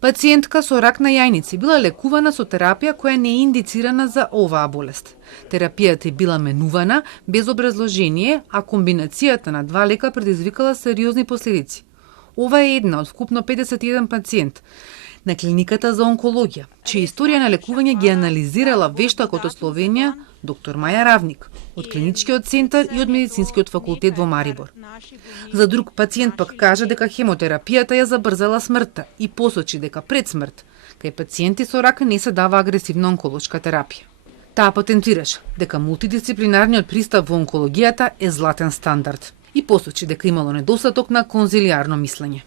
Пациентка со рак на јајници била лекувана со терапија која не е индицирана за оваа болест. Терапијата е била менувана без образложение, а комбинацијата на два лека предизвикала сериозни последици. Ова е една од вкупно 51 пациент на клиниката за онкологија, чија историја на лекување ги анализирала вештакот од Словенија, доктор Маја Равник, од клиничкиот центар и од медицинскиот факултет во Марибор. За друг пациент пак кажа дека хемотерапијата ја забрзала смртта и посочи дека пред смрт кај пациенти со рак не се дава агресивна онколошка терапија. Таа потенцираше дека мултидисциплинарниот пристап во онкологијата е златен стандард и посочи дека имало недостаток на конзилиарно мислење.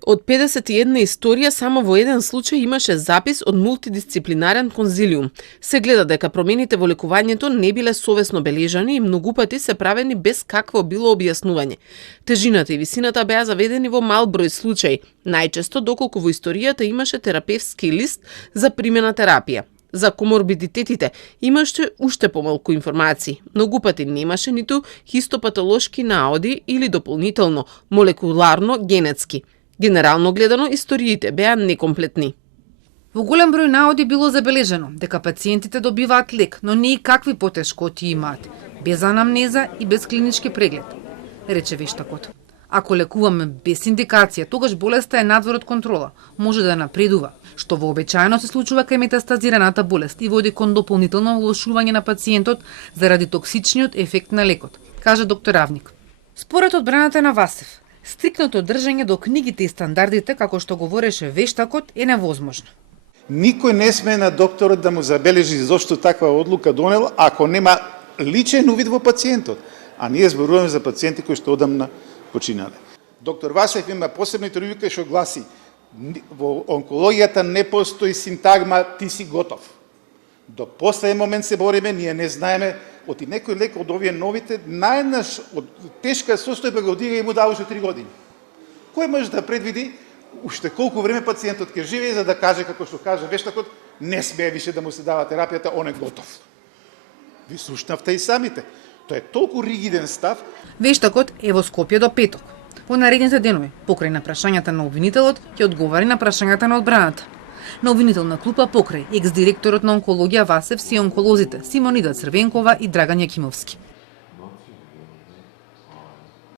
Од 51 историја, само во еден случај имаше запис од мултидисциплинарен конзилиум. Се гледа дека промените во лекувањето не биле совесно бележани и многу пати се правени без какво било објаснување. Тежината и висината беа заведени во мал број случаи, најчесто доколку во историјата имаше терапевски лист за примена терапија. За коморбидитетите имаше уште помалку информации. Многу пати немаше ниту хистопатолошки наоди или дополнително молекуларно генетски. Генерално гледано, историите беа некомплетни. Во голем број наоди било забележено дека пациентите добиваат лек, но не и какви потешкоти имаат, без анамнеза и без клинички преглед, рече вештакот. Ако лекуваме без индикација, тогаш болеста е надвор од контрола, може да напредува, што вообичаено се случува кај метастазираната болест и води кон дополнително влошување на пациентот заради токсичниот ефект на лекот, кажа доктор Равник. Според одбраната на Васев, стрикното држање до книгите и стандардите, како што говореше вештакот, е невозможно. Никој не смее на докторот да му забележи зошто таква одлука донел, ако нема личен увид во пациентот. А ние зборуваме за пациенти кои што одамна починале. Доктор Васев има посебна интервју што гласи: во онкологијата не постои синтагма ти си готов. До последен момент се бориме, ние не знаеме оти некој лек од овие новите, најнаш од тешка состојба го одига и му дава уште 3 години. Кој може да предвиди уште колку време пациентот ќе живее за да каже, како што каже вештакот, не смее више да му се дава терапијата, он е готов. Ви слушнавте и самите. Тоа е толку ригиден став. Вештакот е во Скопје до петок. Во наредните денови, покрај на прашањата на обвинителот, ќе одговари на прашањата на одбраната. На обвинителна клупа покрај екс-директорот на онкологија Васев си онколозите Симонида Црвенкова и Драган Јакимовски.